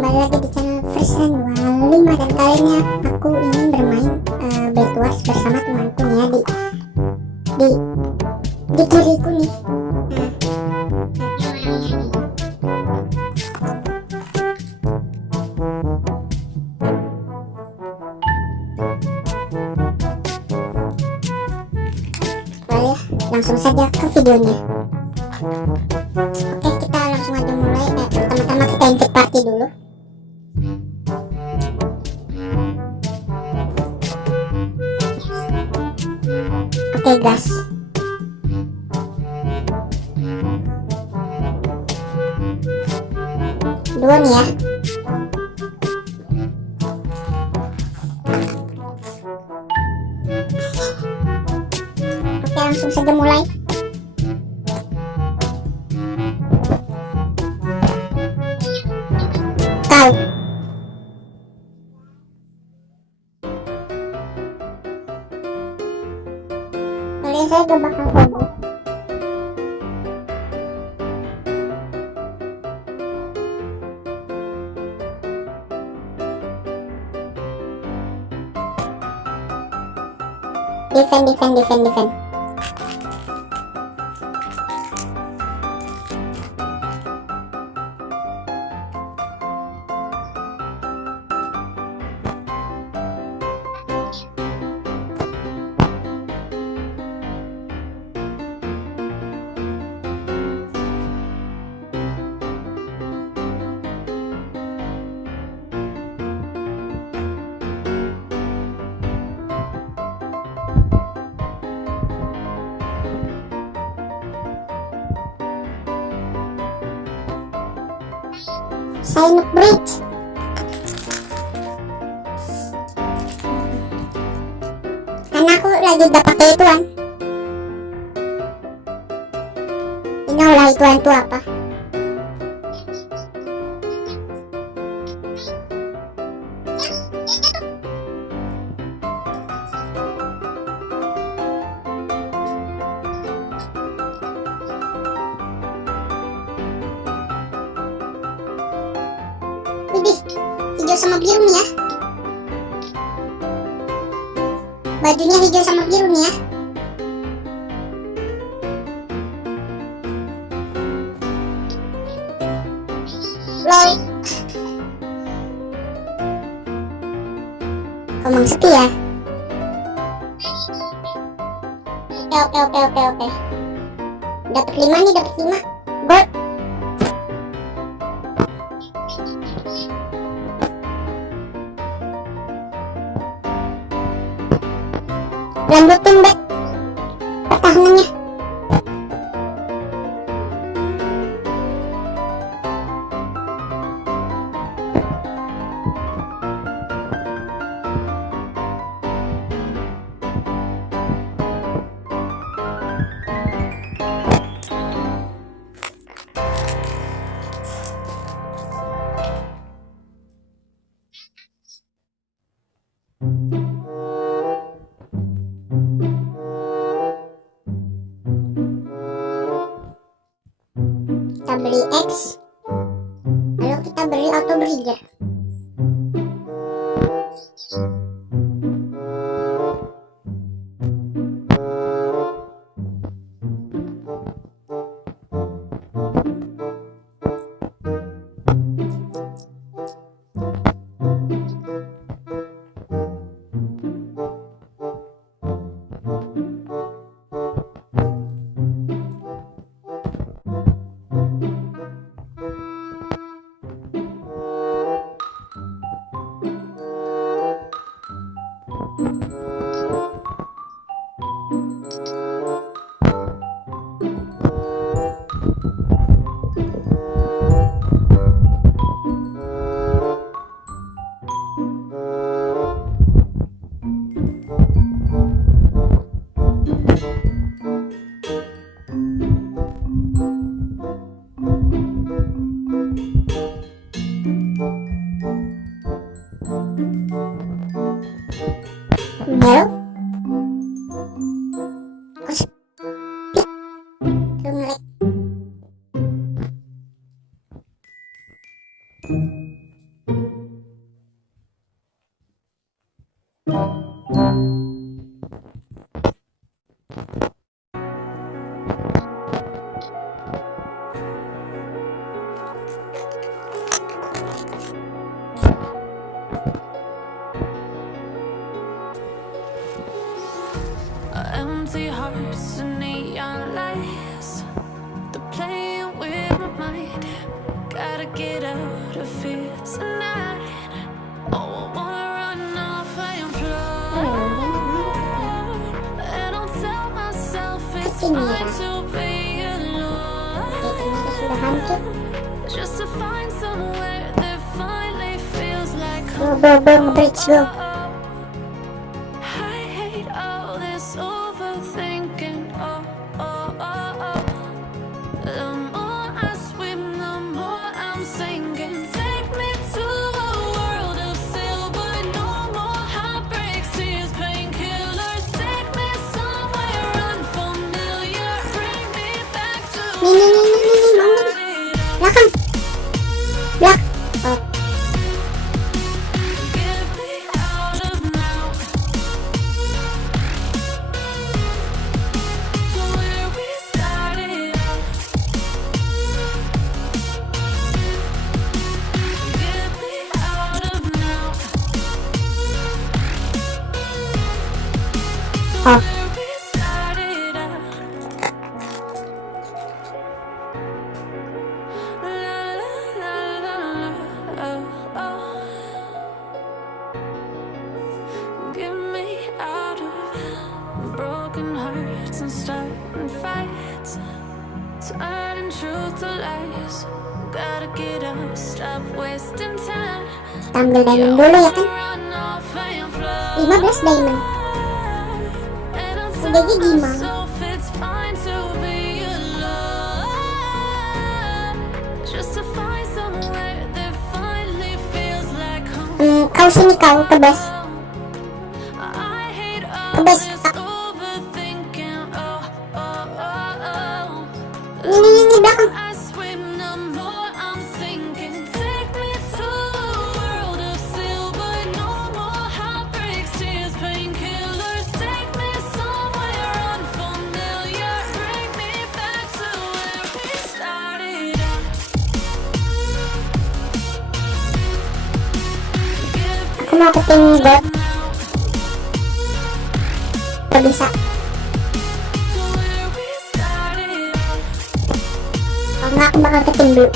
kembali lagi di channel Version 25, dan kali ini aku ingin bermain betuas bersama temanku nih ya, di kiriku nih. Langsung saja ke videonya. Oke, kita langsung aja mulai. Pertama-tama kita invite party dulu. Oke guys, dua nih ya. Oke, langsung saja mulai. Kau kali saya gak bakal fokus. Defend. Saya nuk bridge. Karena aku lagi gak pakai ituan. Ini olah ituan tuh apa? Widih, hijau sama biru nih ya. Bajunya hijau sama biru nih ya. Lol. Omong sepi ya. Oke. Dapat 5 nih, dapat 5. Gold. Lanjutin deh pertahanannya. Kita beli X, lalu kita beli auto breeder. Empty hearts and neon lights, they're playing with my mind. Gotta get out of here tonight. Oh, I wanna run off and fly. And I'll tell myself it's fine to be alone, just to find somewhere that finally feels like home. Go, bridge, go. I hate all this overthinking. Oh, oh, oh, oh. The more I swim, the more I'm sinking. Take me to a world of silver. No more heartbreaks, tears, painkillers. Take me somewhere unfamiliar. Bring me back to Nih, belakang. Belak. Oh, get me out of now. To where we started out. Get me out of now. oh. Where we started out. La la la la la. Oh, oh. Get me out of broken hearts and starting fights, turning truth to lies. Gotta get up, stop wasting time. Ambil diamond dulu ya kan. Run off and fly. 15 diamond. And I'll Udah tell gimana? myself it's fine to be alone, just to find somewhere that finally feels like home. Kau sini kau, kebas. I hate all Kebas. this overthinking. Oh, oh, oh, oh. Ini belakang. I swim, the more I'm sinking. Take me to a world of silver. No more heartbreaks, tears, painkillers. Take me somewhere unfamiliar. Bring me back to where we started out. Aku mau ke tim bot. Gak bisa. To where we started out. Kalau nggak aku bakal ke tim dulu.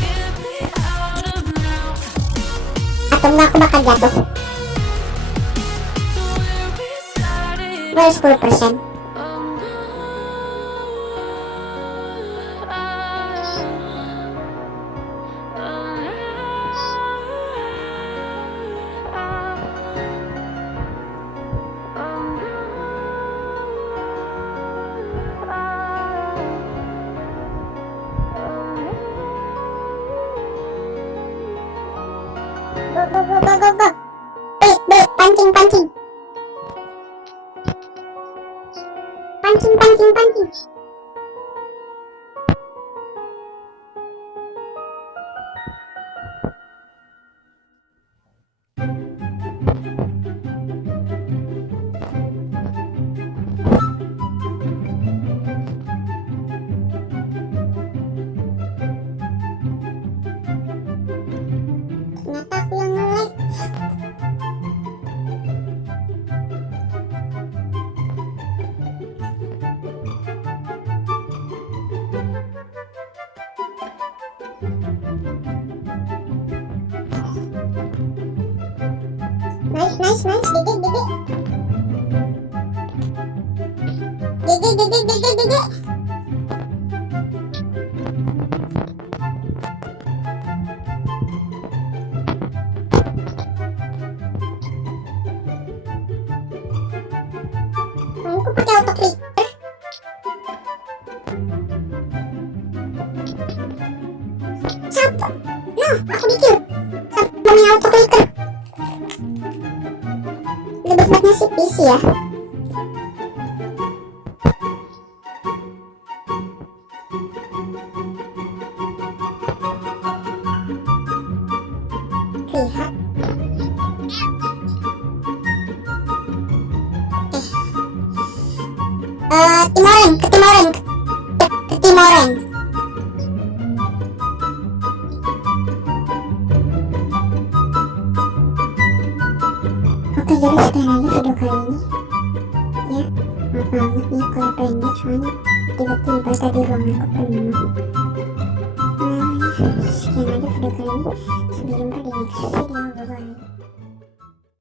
Get me out of now. Atau nggak aku bakal jatuh. To where we started Gue 10%. Go. Balik, pancing. Pancing. Ternyata aku yang nge-lag. Nice. Gege. Aku pakai autoclicker. Siapa? Nah, aku bikin. Siapa punya autoclicker? Lebih tepatnya sih PC ya. Lihat. Ke tim oranye. sekian aja video kali ini ya. Maaf banget nih kalau pendek, soalnya tiba-tiba tadi ruanganku penuh. Sekian aja video kali ini, sampai jumpa di next video, bye bye.